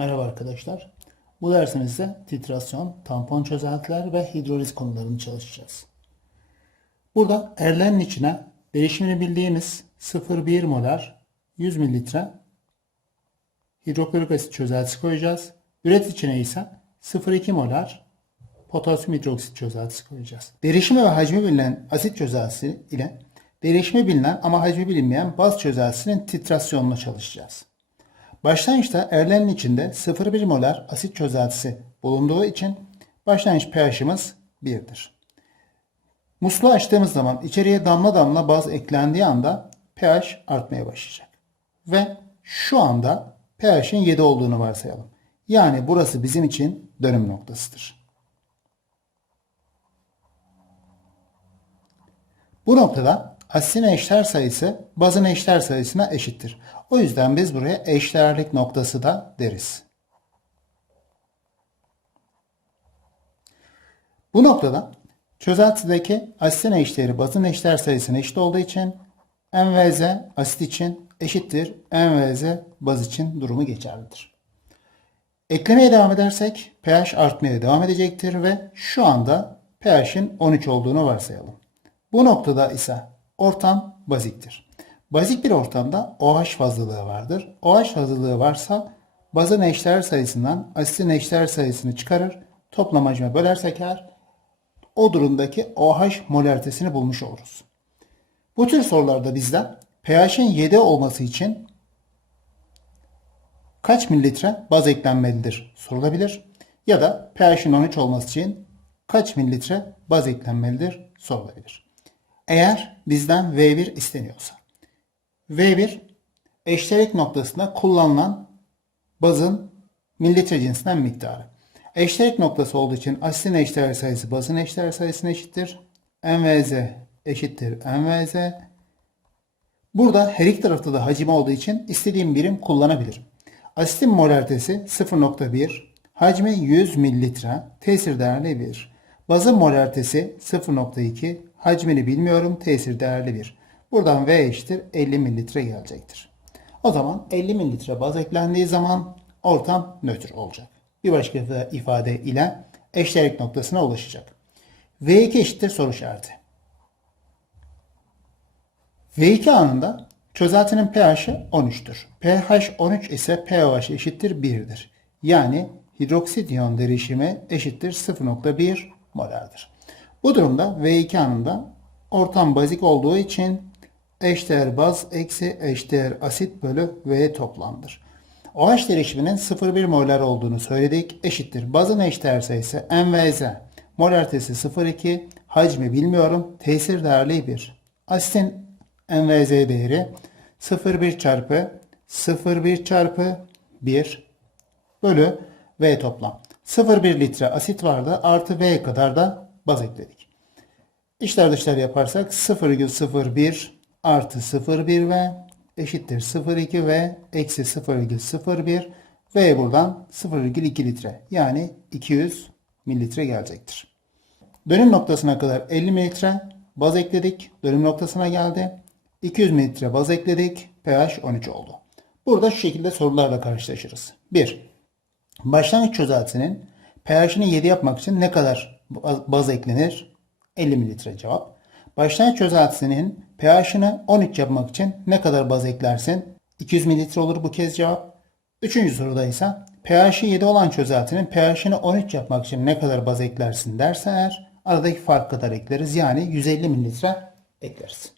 Merhaba arkadaşlar. Bu dersimizde titrasyon, tampon çözeltiler ve hidroliz konularını çalışacağız. Burada erlenin içine değişimini bildiğimiz 0,1 molar 100 mililitre hidroklorik asit çözeltisi koyacağız. Üret içine ise 0,2 molar potasyum hidroksit çözeltisi koyacağız. Derişimi ve hacmi bilinen asit çözeltisi ile derişimi bilinen ama hacmi bilinmeyen baz çözeltisinin titrasyonuna çalışacağız. Başlangıçta erlenin içinde 0,1 molar asit çözeltisi bulunduğu için başlangıç pH'imiz 1'dir. Musluğu açtığımız zaman içeriye damla damla baz eklendiği anda pH artmaya başlayacak. Ve şu anda pH'in 7 olduğunu varsayalım. Yani burası bizim için dönüm noktasıdır. Bu noktada asitin eşler sayısı bazın eşler sayısına eşittir. O yüzden biz buraya eşdeğerlik noktası da deriz. Bu noktada çözeltideki asitin eşleri bazın eşler sayısına eşit olduğu için MVZ asit için eşittir MVZ baz için durumu geçerlidir. Eklemeye devam edersek pH artmaya devam edecektir ve şu anda pH'in 13 olduğunu varsayalım. Bu noktada ise ortam baziktir. Bazik bir ortamda OH fazlalığı vardır. OH fazlalığı varsa bazın eşler sayısından asitin eşler sayısını çıkarır. Toplam hacme bölersek eğer o durumdaki OH molaritesini bulmuş oluruz. Bu tür sorularda bizden pH'in 7 olması için kaç mililitre baz eklenmelidir sorulabilir. Ya da pH'in 13 olması için kaç mililitre baz eklenmelidir sorulabilir. Eğer bizden V1 isteniyorsa. V1 eşdeğerlik noktasında kullanılan bazın mililitre cinsinden miktarı. Eşdeğerlik noktası olduğu için asitin eşdeğer sayısı bazın eşdeğer sayısına eşittir. MVZ eşittir MVZ. Burada her iki tarafta da hacim olduğu için istediğim birim kullanabilirim. Asitin molaritesi 0.1, hacmi 100 mililitre, tesir değerli 1. Bazın molaritesi 0.2, hacmini bilmiyorum, tesir değerli 1. Buradan V eşittir 50 mililitre gelecektir. O zaman 50 mililitre baz eklendiği zaman ortam nötr olacak. Bir başka ifade ile eşdeğerlik noktasına ulaşacak. V2 eşittir soru işareti. V2 anında çözeltinin pH'i 13'tür. pH 13 ise pOH eşittir 1'dir. Yani hidroksit iyon derişimi eşittir 0.1 molardır. Bu durumda V2 anında ortam bazik olduğu için eşdeğer baz eksi eşdeğer asit bölü V toplamdır. OH derişiminin 0,1 molar olduğunu söyledik. Eşittir. Bazın eşdeğer sayısı MVZ. Molaritesi 0,2. Hacmi bilmiyorum. Tesir değerli 1. Asitin MVZ değeri 0,1 çarpı 0,1 çarpı 1 bölü V toplam. 0,1 litre asit vardı. Artı V kadar da baz ekledik. İşler dışlar yaparsak 0,01 artı 0,1 V eşittir 0,2 V eksi 0,01 V buradan 0,2 litre yani 200 mililitre gelecektir. Dönüm noktasına kadar 50 mililitre baz ekledik. Dönüm noktasına geldi. 200 mililitre baz ekledik. pH 13 oldu. Burada şu şekilde sorularla karşılaşırız. 1. Başlangıç çözeltisinin pH'ini 7 yapmak için ne kadar baz eklenir? 50 mililitre cevap. Başlangıç çözeltisinin pH'ini 13 yapmak için ne kadar baz eklersin? 200 mililitre olur bu kez cevap. Üçüncü soruda ise pH'i 7 olan çözeltinin pH'ini 13 yapmak için ne kadar baz eklersin derse eğer aradaki fark kadar ekleriz. Yani 150 mililitre ekleriz.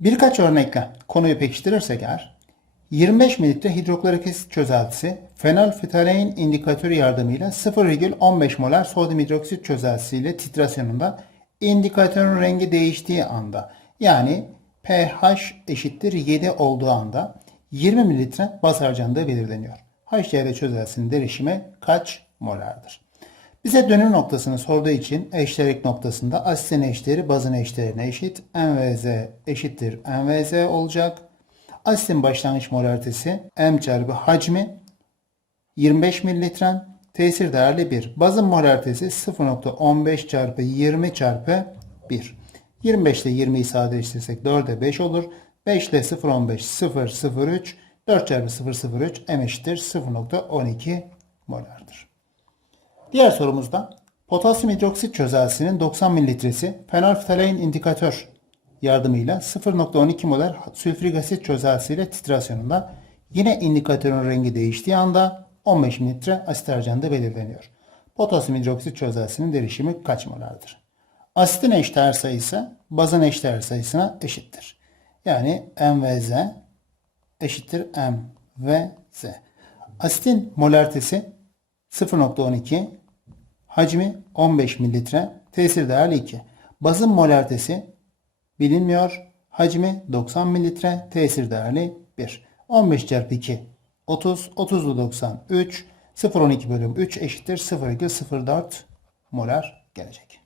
Birkaç örnekle konuyu pekiştirirsek eğer 25 mililitre hidroklorik asit çözeltisi fenolftalein indikatörü yardımıyla 0,15 molar sodyum hidroksit çözeltisiyle titrasyonunda indikatörün rengi değiştiği anda yani pH eşittir 7 olduğu anda 20 mililitre baz harcandığı belirleniyor. HCl çözeltisinin derişimi kaç molardır? Bize dönüm noktasını sorduğu için eşdeğerlik noktasında asitin eşdeğeri bazın eşdeğerine eşit. MVZ eşittir MVZ olacak. Asitin başlangıç molaritesi M çarpı hacmi 25 mililitre tesir değerli 1. Bazın molaritesi 0.15 çarpı 20 çarpı 1. 25 ile 20'yi sadeleştirirsek 4'e 5 olur. 5 ile 0.15 0.03 4 çarpı 003 M eşittir 0.12 molardır. Diğer sorumuzda potasyum hidroksit çözeltisinin 90 mililitresi fenolftalein indikatör yardımıyla 0.12 molar sülfürik asit çözeltisiyle titrasyonunda yine indikatörün rengi değiştiği anda 15 mililitre asit harcandığı belirleniyor. Potasyum hidroksit çözeltisinin derişimi kaç molardır? Asitin eşdeğer sayısı bazın eşdeğer sayısına eşittir. Yani M ve Z eşittir M ve Z. Asitin molartesi 0.12, hacmi 15 mililitre, tesir değerli 2. Bazın molartesi bilinmiyor, hacmi 90 mililitre, tesir değerli 1. 15 çarpı 2 30, 30 ile 90 3, 0.12 bölüm 3 eşittir 0,04 molar gelecek.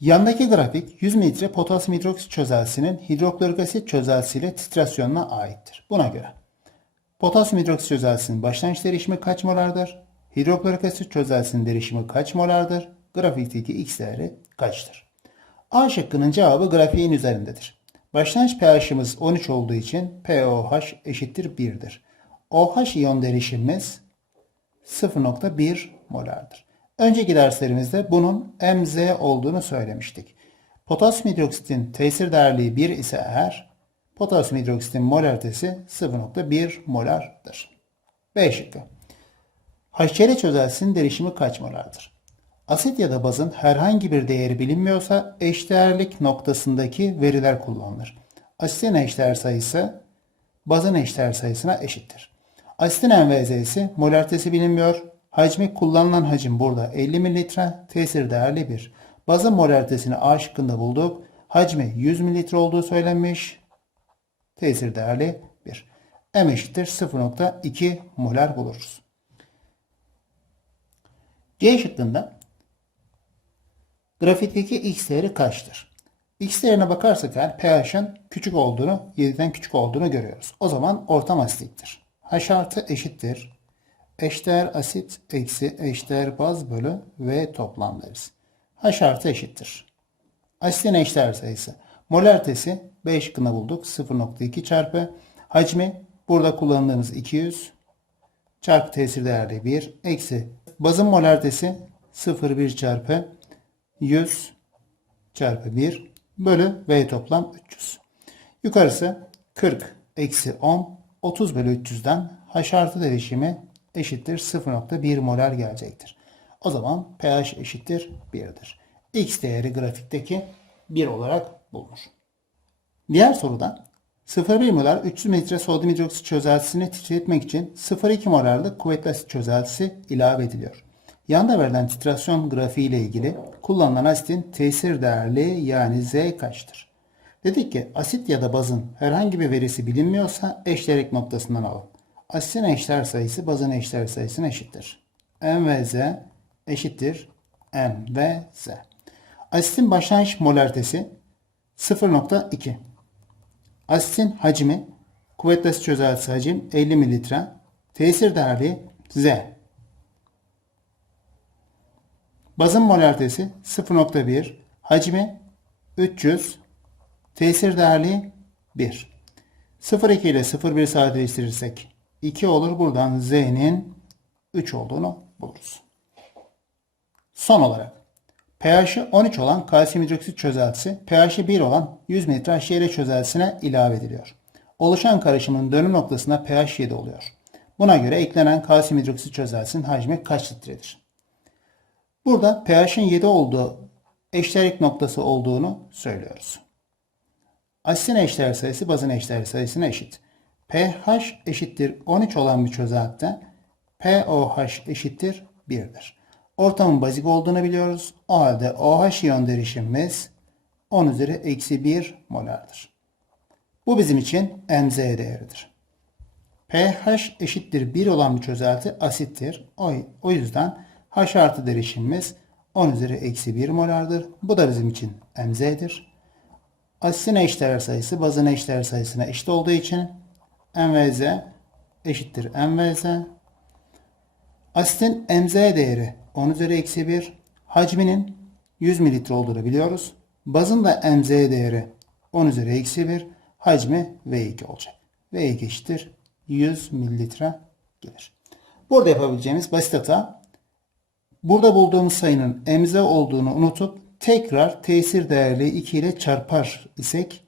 Yandaki grafik 100 mililitre potasyum hidroksit çözeltisinin hidroklorik asit çözeltisiyle titrasyonuna aittir. Buna göre potasyum hidroksit çözeltisinin başlangıç derişimi kaç molardır? Hidroklorik asit çözeltisinin derişimi kaç molardır? Grafikteki x değeri kaçtır? A şıkkının cevabı grafiğin üzerindedir. Başlangıç pH'imiz 13 olduğu için pOH eşittir 1'dir. OH iyon derişimimiz 0.1 molardır. Önceki derslerimizde bunun MZ olduğunu söylemiştik. Potasyum hidroksitin tesir değerliği 1 ise eğer potasyum hidroksitin molaritesi 0.1 molardır. B şıkkı. HCl çözeltisinin derişimi kaç molardır? Asit ya da bazın herhangi bir değeri bilinmiyorsa eşdeğerlik noktasındaki veriler kullanılır. Asitin eşdeğer sayısı bazın eşdeğer sayısına eşittir. Asitin NVZ'si molaritesi bilinmiyor. Hacmi kullanılan hacim burada 50 mililitre, tesir değerli 1. Bazın molaritesini A şıkkında bulduk. Hacmi 100 mililitre olduğu söylenmiş. Tesir değerli 1. M eşittir 0.2 molar buluruz. C şıkkında grafikteki x değeri kaçtır? X değerine bakarsak eğer pH'ın küçük olduğunu, 7'den küçük olduğunu görüyoruz. O zaman ortam asitliktir. H artı eşittir. Eşdeğer asit eksi eşdeğer baz bölü V toplam deriz. H artı eşittir. Asitin eşdeğer sayısı. Molaritesi B şıkkında bulduk. 0.2 çarpı. Hacmi burada kullandığımız 200 çarpı tesir değerli 1 eksi bazın molaritesi 0,1 çarpı 100 çarpı 1 bölü V toplam 300. Yukarısı 40 eksi 10 30 bölü 300'den H artı derişimi eşittir 0.1 molar gelecektir. O zaman pH eşittir 1'dir. X değeri grafikteki 1 olarak bulunur. Diğer soruda 0,1 molar 300 mililitre sodyum hidroksit çözeltisini titretmek için 0,2 molarlık kuvvetli asit çözeltisi ilave ediliyor. Yanda verilen titrasyon grafiği ile ilgili kullanılan asitin tesir değerli yani Z kaçtır? Dedik ki asit ya da bazın herhangi bir verisi bilinmiyorsa eşdeğerlik noktasından alın. Asitin eşdeğer sayısı bazın eşdeğer sayısına eşittir. M ve Z eşittir M ve Z. Asitin başlangıç molaritesi 0.2. Asitin hacmi kuvvetli asit çözeltisi hacim 50 mililitre. Tesir değerli Z. Bazın molaritesi 0.1. Hacmi 300. Tesir değerli 1. 0.2 ile 0.1 sadeleştirirsek 2 olur. Buradan Z'nin 3 olduğunu buluruz. Son olarak pH'i 13 olan kalsiyum hidroksit çözeltisi pH'i 1 olan 100 mililitre HCl çözeltisine ilave ediliyor. Oluşan karışımın dönüm noktasında pH 7 oluyor. Buna göre eklenen kalsiyum hidroksit çözeltisinin hacmi kaç litredir? Burada pH'in 7 olduğu eşdeğerlik noktası olduğunu söylüyoruz. Asitin eşdeğer sayısı bazın eşdeğer sayısına eşit. pH eşittir 13 olan bir çözeltide pOH eşittir 1'dir. Ortamın bazik olduğunu biliyoruz. O halde OH iyon derişimimiz 10 üzeri eksi 1 molardır. Bu bizim için MZ değeridir. pH eşittir 1 olan bir çözelti asittir. O, o yüzden H artı derişimimiz 10 üzeri eksi 1 molardır. Bu da bizim için MZ'dir. Asitin eşdeğer sayısı bazın eşdeğer sayısına eşit olduğu için MVZ eşittir MVZ. Asitin MZ değeri 10 üzeri eksi 1. Hacminin 100 mililitre olduğunu biliyoruz. Bazın da MZ değeri 10 üzeri eksi 1. Hacmi V2 olacak. V2 eşittir 100 mililitre gelir. Burada yapabileceğimiz basit hata burada bulduğumuz sayının emze olduğunu unutup tekrar tesir değerli 2 ile çarpar isek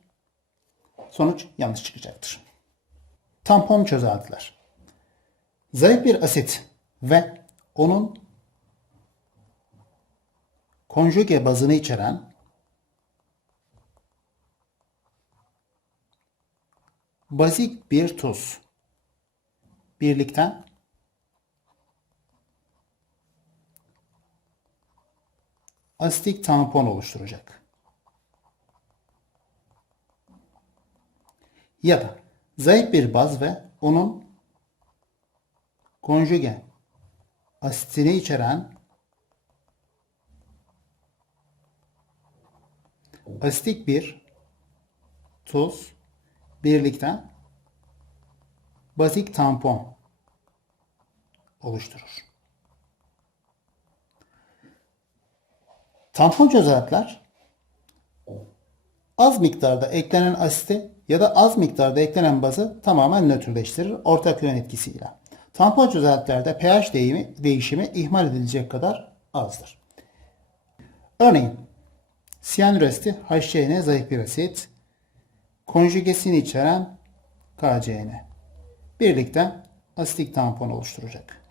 sonuç yanlış çıkacaktır. Tampon çözeltiler. Zayıf bir asit ve onun konjüge bazını içeren bazik bir tuz birlikte asitik tampon oluşturacak. Ya da zayıf bir baz ve onun konjüge asitini içeren asitik bir tuz birlikte bazik tampon oluşturur. Tampon çözeltiler az miktarda eklenen asiti ya da az miktarda eklenen bazı tamamen nötrleştirir ortak yön etkisiyle. Tampon çözeltilerde pH değimi, değişimi ihmal edilecek kadar azdır. Örneğin siyanür asiti HCN zayıf bir asit, konjügesini içeren KCN birlikte asitik tampon oluşturacak.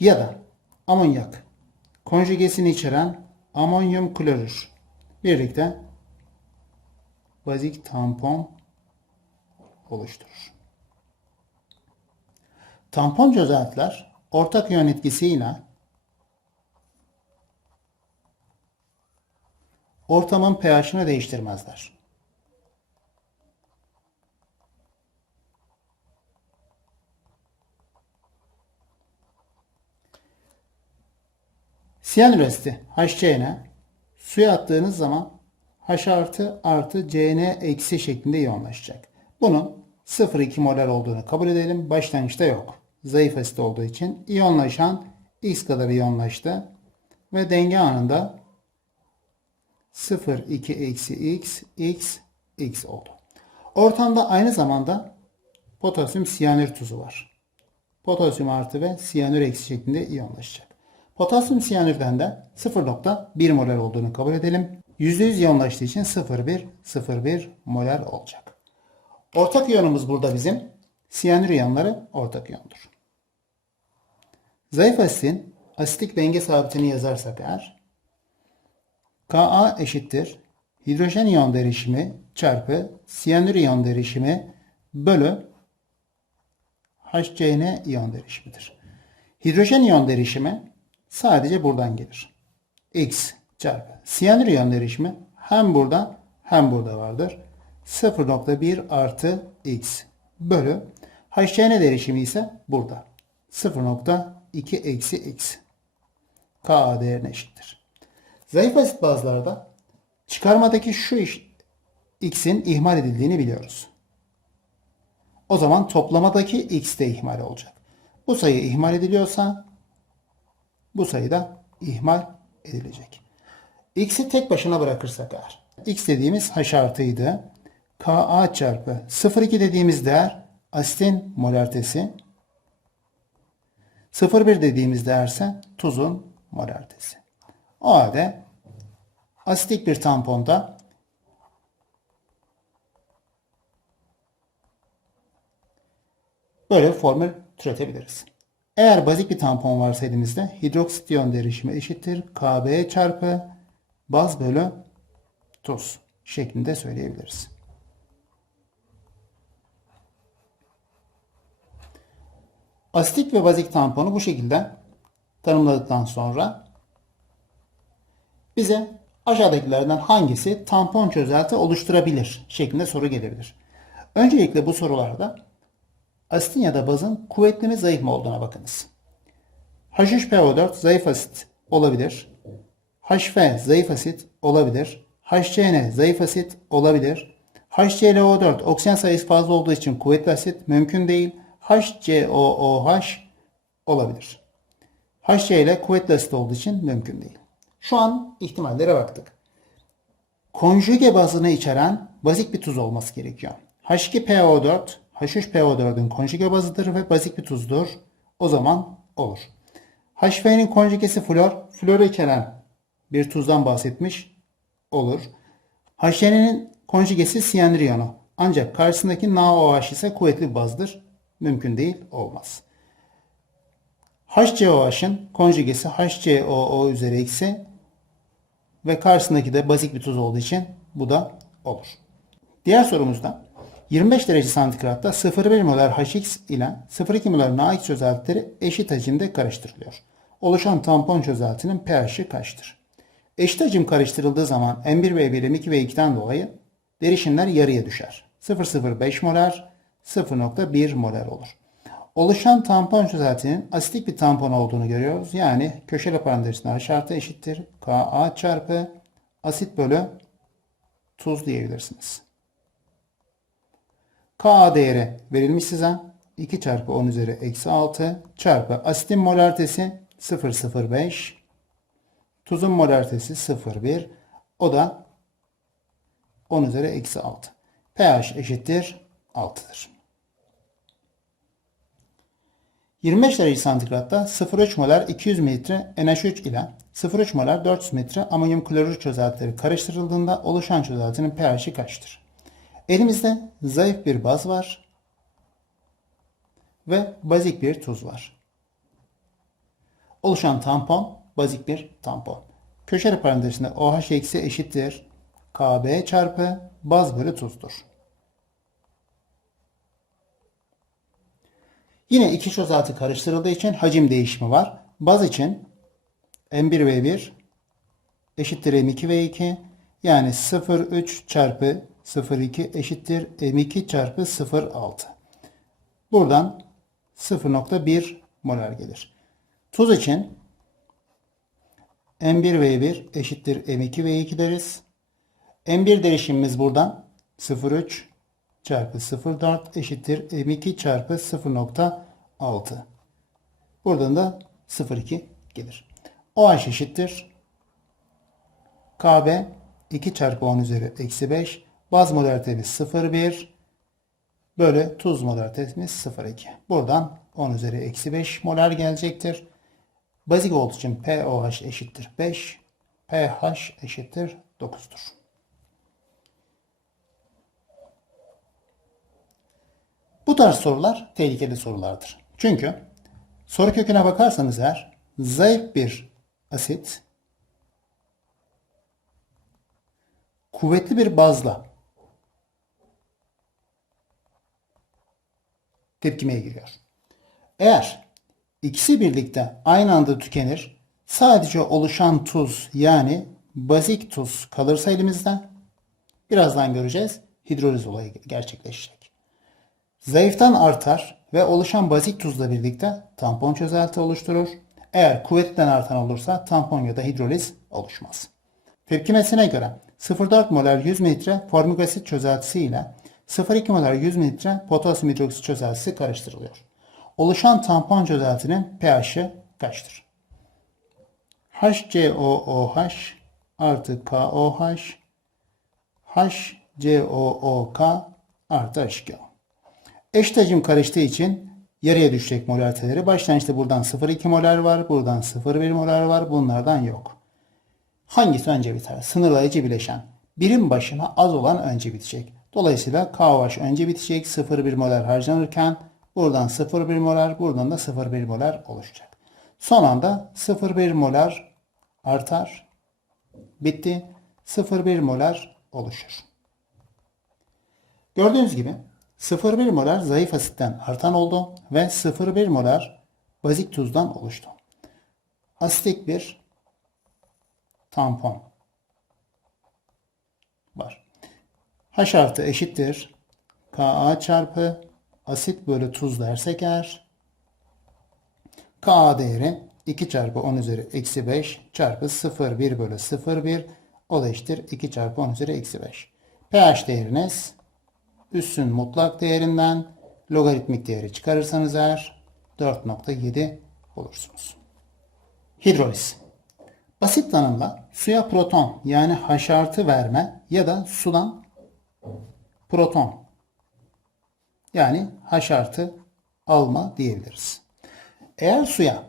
Ya da amonyak konjügesini içeren amonyum klorür birlikte bazik tampon oluşturur. Tampon çözeltiler ortak yön etkisiyle ortamın pH'ini değiştirmezler. Siyanür asiti HCN suya attığınız zaman H artı artı CN eksi şeklinde iyonlaşacak. Bunun 0,2 molar olduğunu kabul edelim. Başlangıçta yok. Zayıf asit olduğu için iyonlaşan X kadar iyonlaştı. Ve denge anında 0,2 eksi X, X, X oldu. Ortamda aynı zamanda potasyum siyanür tuzu var. Potasyum artı ve siyanür eksi şeklinde iyonlaşacak. Potasyum siyanürden de 0.1 molar olduğunu kabul edelim. %100 iyonlaştığı için 0,1 0,1 molar olacak. Ortak iyonumuz burada bizim. Siyanür iyonları ortak iyondur. Zayıf asitin asitik denge sabitini yazarsak eğer Ka eşittir hidrojen iyon derişimi çarpı siyanür iyon derişimi bölü HCN iyon derişimidir. Hidrojen iyon derişimi sadece buradan gelir. X çarpı siyanür iyon derişimi hem burada hem burada vardır. 0.1 artı X bölü HCN derişimi ise burada. 0.2 eksi X. Ka değerine eşittir. Zayıf asit bazlarda çıkarmadaki şu iş, x'in ihmal edildiğini biliyoruz. O zaman toplamadaki x de ihmal olacak. Bu sayı ihmal ediliyorsa bu sayı da ihmal edilecek. x'i tek başına bırakırsak eğer. x dediğimiz h artıydı. Ka çarpı 0,2 dediğimiz değer asitin molartesi. 0,1 dediğimiz değerse tuzun molartesi. O halde asitik bir tamponda böyle bir formül türetebiliriz. Eğer bazik bir tampon varsa elimizde hidroksit iyon derişimi eşittir Kb çarpı baz bölü tuz şeklinde söyleyebiliriz. Asitik ve bazik tamponu bu şekilde tanımladıktan sonra bize aşağıdakilerden hangisi tampon çözelti oluşturabilir şeklinde soru gelebilir. Öncelikle bu sorularda asitin ya da bazın kuvvetli mi zayıf mı olduğuna bakınız. H3PO4 zayıf asit olabilir. HF zayıf asit olabilir. HCN zayıf asit olabilir. HClO4 oksijen sayısı fazla olduğu için kuvvetli asit mümkün değil. HCOOH olabilir. HC ile kuvvetli asit olduğu için mümkün değil. Şu an ihtimallere baktık. konjüge bazını içeren bazik bir tuz olması gerekiyor. H2PO4, H3PO4'ün konjüge bazıdır ve bazik bir tuzdur. O zaman olur. HV'nin konjugesi flor, florü içeren bir tuzdan bahsetmiş olur. HN'nin konjugesi siyanür iyonu. Ancak karşısındaki NaOH ise kuvvetli bazdır. Mümkün değil, olmaz. HCOH'ın konjugesi HCOO üzeri eksi ve karşısındaki de bazik bir tuz olduğu için bu da olur. Diğer sorumuzda 25 derece santigratta 0,1 molar HX ile 0,2 molar NaX çözeltileri eşit hacimde karıştırılıyor. Oluşan tampon çözeltinin pH'i kaçtır? Eşit hacim karıştırıldığı zaman M1 ve M1 M2 ve 2'den dolayı derişimler yarıya düşer. 0,05 molar 0,1 molar olur. Oluşan tampon çözeltinin asitik bir tampon olduğunu görüyoruz. Yani köşeli parantezinde H artı eşittir. Ka çarpı asit bölü tuz diyebilirsiniz. Ka değeri verilmiş size. 2 çarpı 10 üzeri eksi 6 çarpı asitin molaritesi 0,05 tuzun molaritesi 0,1 o da 10 üzeri eksi 6. pH eşittir 6'dır. 25 derece santigratta 0,3 molar 200 mililitre NH3 ile 0,3 molar 400 mililitre amonyum klorür çözeltileri karıştırıldığında oluşan çözeltinin pH'i kaçtır? Elimizde zayıf bir baz var ve bazik bir tuz var. Oluşan tampon bazik bir tampon. Köşeli parantezinde OH eksi eşittir KB çarpı baz bölü tuzdur. Yine iki çözelti karıştırıldığı için hacim değişimi var. Baz için M1V1 eşittir M2V2 yani 0,3 çarpı 0,2 eşittir M2 çarpı 0,6. Buradan 0,1 molar gelir. Tuz için M1V1 eşittir M2V2 deriz. M1 derişimimiz buradan 0,3 çarpı 0,4 eşittir M2 çarpı 0,6. Buradan da 0,2 gelir. OH eşittir. KB 2 çarpı 10 üzeri eksi 5. Baz molaritemiz 0,1 bölü tuz molaritemiz 0,2. Buradan 10 üzeri eksi 5 molar gelecektir. Bazik olduğu için POH eşittir 5. pH eşittir 9'dur. Bu tarz sorular tehlikeli sorulardır. Çünkü soru köküne bakarsanız eğer zayıf bir asit kuvvetli bir bazla tepkimeye giriyor. Eğer ikisi birlikte aynı anda tükenir, sadece oluşan tuz yani bazik tuz kalırsa elimizde birazdan göreceğiz hidroliz olayı gerçekleşecek. Zayıftan artar ve oluşan bazik tuzla birlikte tampon çözelti oluşturur. Eğer kuvvetten artan olursa tampon ya da hidroliz oluşmaz. Tepkimesine göre 0,4 molar 100 mililitre formik asit çözeltisi ile 0,2 molar 100 mililitre potasyum hidroksit çözeltisi karıştırılıyor. Oluşan tampon çözeltinin pH'i kaçtır? HCOOH artı KOH HCOOK artı H2O. Eşit karıştığı için yarıya düşecek molariteleri. Başlangıçta buradan 0,2 molar var, buradan 0,1 molar var, bunlardan yok. Hangisi önce biter? Sınırlayıcı bileşen. Birim başına az olan önce bitecek. Dolayısıyla KOH önce bitecek. 0,1 molar harcanırken buradan 0,1 molar, buradan da 0,1 molar oluşacak. Son anda 0,1 molar artar. Bitti. 0,1 molar oluşur. Gördüğünüz gibi 0,1 molar zayıf asitten artan oldu ve 0,1 molar bazik tuzdan oluştu. Asitik bir tampon var. H artı eşittir Ka çarpı asit bölü tuz dersek eğer Ka değeri 2 çarpı 10 üzeri eksi 5 çarpı 0,1 bölü 0,1 o da eşittir 2 çarpı 10 üzeri eksi 5. pH değeriniz üssün mutlak değerinden logaritmik değeri çıkarırsanız eğer 4.7 olursunuz. Hidroliz. Basit tanımla suya proton yani H artı verme ya da sudan proton yani H artı alma diyebiliriz. Eğer suya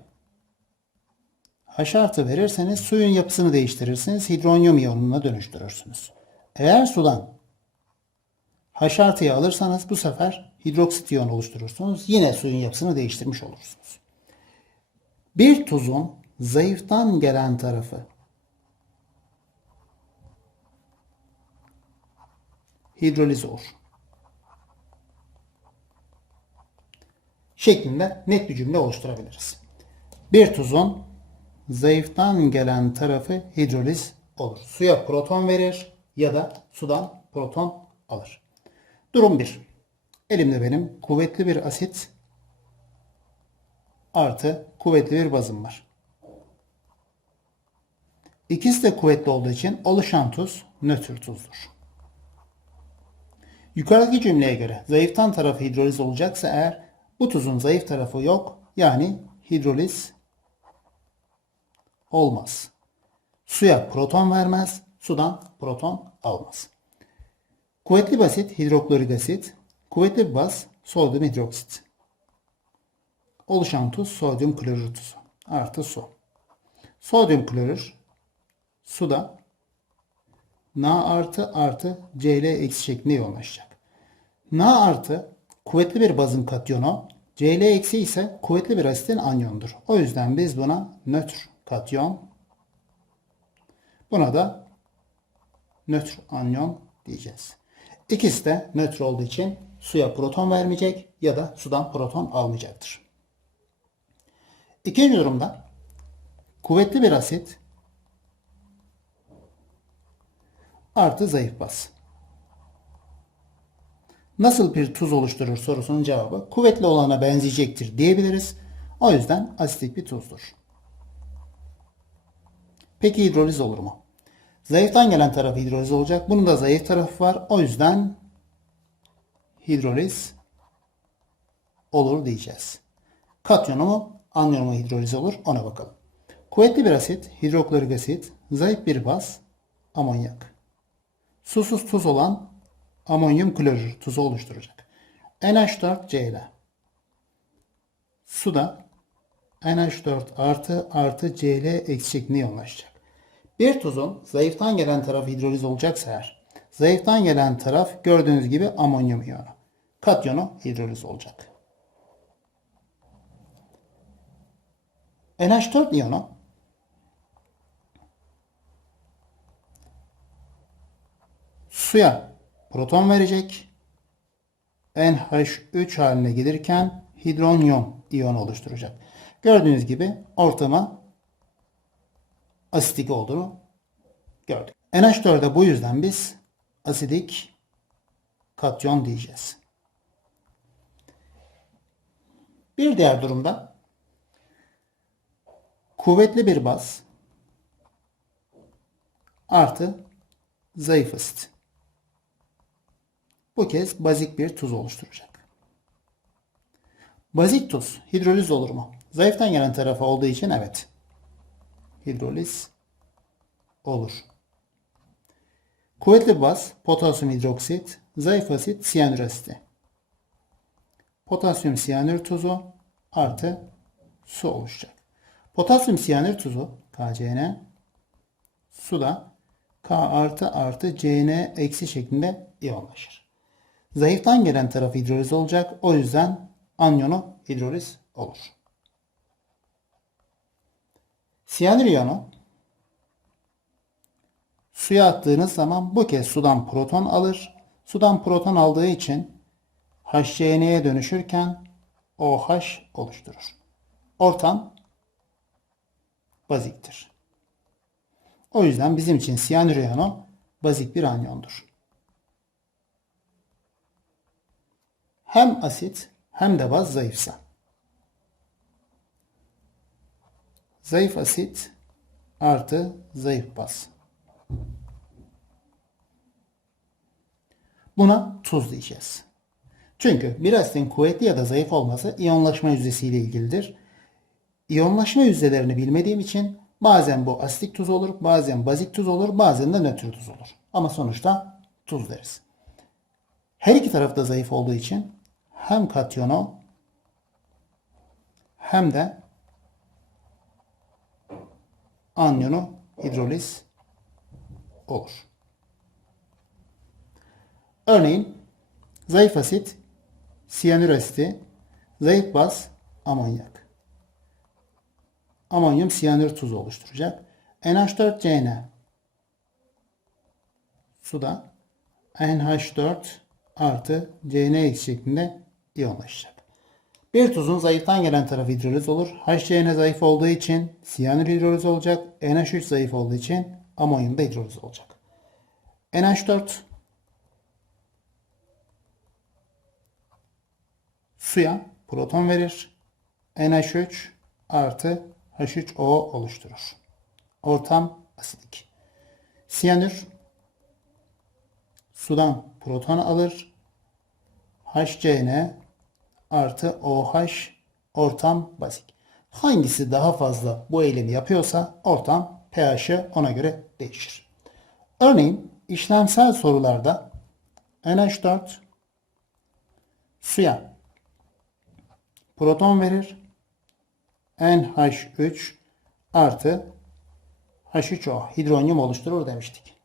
H artı verirseniz suyun yapısını değiştirirsiniz. Hidronyum iyonuna dönüştürürsünüz. Eğer sudan H artıyı alırsanız bu sefer hidroksit iyon oluşturursunuz. Yine suyun yapısını değiştirmiş olursunuz. Bir tuzun zayıftan gelen tarafı hidroliz olur. Şeklinde net bir cümle oluşturabiliriz. Bir tuzun zayıftan gelen tarafı hidroliz olur. Suya proton verir ya da sudan proton alır. Durum 1. Elimde benim kuvvetli bir asit artı kuvvetli bir bazım var. İkisi de kuvvetli olduğu için oluşan tuz nötr tuzdur. Yukarıdaki cümleye göre zayıftan tarafı hidroliz olacaksa eğer bu tuzun zayıf tarafı yok yani hidroliz olmaz. Suya proton vermez, sudan proton almaz. Kuvvetli basit hidroklorik asit, kuvvetli baz sodyum hidroksit. Oluşan tuz sodyum klorür tuzu artı su. Sodyum klorür suda Na artı artı Cl eksi şeklinde yoğunlaşacak. Na artı kuvvetli bir bazın katyonu, Cl eksi ise kuvvetli bir asitin anyondur. O yüzden biz buna nötr katyon, buna da nötr anyon diyeceğiz. İkisi de nötr olduğu için suya proton vermeyecek ya da sudan proton almayacaktır. İkinci durumda kuvvetli bir asit artı zayıf baz. Nasıl bir tuz oluşturur sorusunun cevabı kuvvetli olana benzeyecektir diyebiliriz. O yüzden asitik bir tuzdur. Peki hidroliz olur mu? Zayıftan gelen tarafı hidroliz olacak. Bunun da zayıf tarafı var. O yüzden hidroliz olur diyeceğiz. Katyonu mu, anyonu mu hidroliz olur ona bakalım. Kuvvetli bir asit, hidroklorik asit, zayıf bir baz, amonyak. Susuz tuz olan amonyum klorür tuzu oluşturacak. NH4Cl. Suda NH4 artı artı Cl eksi şeklinde. Bir tuzun zayıftan gelen tarafı hidroliz olacaksa eğer, zayıftan gelen taraf gördüğünüz gibi amonyum iyonu. Katyonu hidroliz olacak. NH4 iyonu suya proton verecek. NH3 haline gelirken hidronyum iyon oluşturacak. Gördüğünüz gibi ortama asitik olduğunu gördük. NH4'e bu yüzden biz asidik katyon diyeceğiz. Bir diğer durumda kuvvetli bir baz artı zayıf asit. Bu kez bazik bir tuz oluşturacak. Bazik tuz hidroliz olur mu? Zayıftan gelen tarafı olduğu için evet. Hidroliz olur. Kuvvetli baz potasyum hidroksit, zayıf asit siyanür asiti. Potasyum siyanür tuzu artı su oluşacak. Potasyum siyanür tuzu KCN suda K artı artı Cn eksi şeklinde iyonlaşır. Zayıftan gelen taraf hidroliz olacak. O yüzden anyonu hidroliz olur. Siyanür iyonu suya attığınız zaman bu kez sudan proton alır. Sudan proton aldığı için HCN'ye dönüşürken OH oluşturur. Ortam baziktir. O yüzden bizim için siyanür iyonu bazik bir anyondur. Hem asit hem de baz zayıfsa. Zayıf asit artı zayıf baz. Buna tuz diyeceğiz. Çünkü bir asitin kuvvetli ya da zayıf olması iyonlaşma yüzdesiyle ilgilidir. İyonlaşma yüzdelerini bilmediğim için Bazen bu asitik tuz olur, bazen bazik tuz olur, bazen de nötr tuz olur. Ama sonuçta tuz deriz. Her iki tarafta zayıf olduğu için hem katyonu hem de anyonu hidroliz olur. Örneğin zayıf asit, siyanür asiti, zayıf baz, amonyak. Amonyum siyanür tuzu oluşturacak. NH4CN suda NH4 artı CN şeklinde iyonlaşacak. Bir tuzun zayıftan gelen tarafı hidroliz olur. HCN zayıf olduğu için siyanür hidroliz olacak. NH3 zayıf olduğu için amonyum da hidroliz olacak. NH4 suya proton verir. NH3 artı H3O oluşturur. Ortam asidik. Siyanür sudan proton alır. HCN artı OH ortam bazik. Hangisi daha fazla bu eylemi yapıyorsa ortam pH'i ona göre değişir. Örneğin işlemsel sorularda NH4 suya proton verir. NH3 artı H3O hidronyum oluşturur demiştik.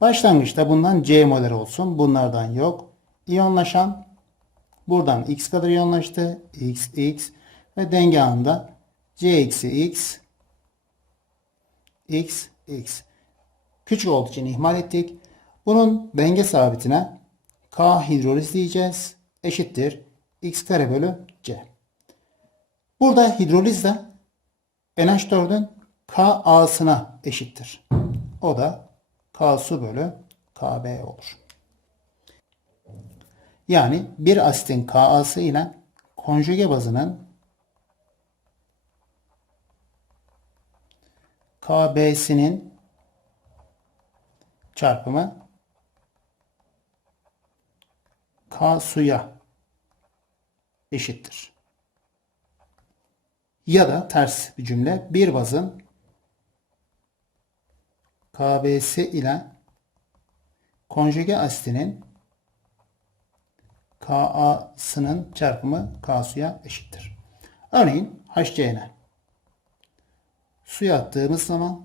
Başlangıçta bundan C moler olsun. Bunlardan yok. İyonlaşan buradan X kadar iyonlaştı. X, X ve denge anında C eksi X X, X. Küçük olduğu için ihmal ettik. Bunun denge sabitine K hidroliz diyeceğiz. Eşittir. X kare bölü C. Burada hidroliz de NH4'ün KA'sına eşittir. O da K su bölü KB olur. Yani bir asitin KA'sı ile konjüge bazının KB'sinin çarpımı K suya eşittir. Ya da ters bir cümle. Bir bazın KBS ile konjüge asitinin KA'sının çarpımı K suya eşittir. Örneğin HCN. Suya attığımız zaman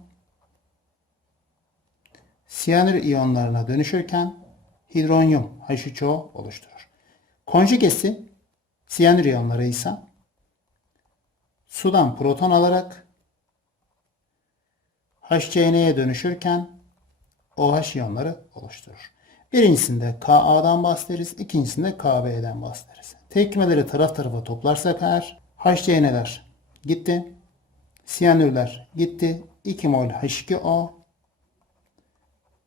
siyanür iyonlarına dönüşürken hidronyum H3O oluşturur. Konjugesi siyanür iyonları ise sudan proton alarak HCN'ye dönüşürken OH iyonları oluşturur. Birincisinde Ka'dan bahsederiz, ikincisinde KB'den bahsederiz. Tepkimeleri taraf tarafa toplarsak eğer HCN'ler gitti, siyanürler gitti, 2 mol H2O,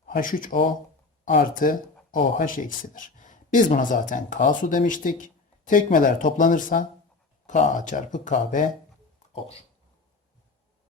H3O artı OH eksidir. Biz buna zaten K su demiştik. Tekmeler toplanırsa Ka çarpı KB olur.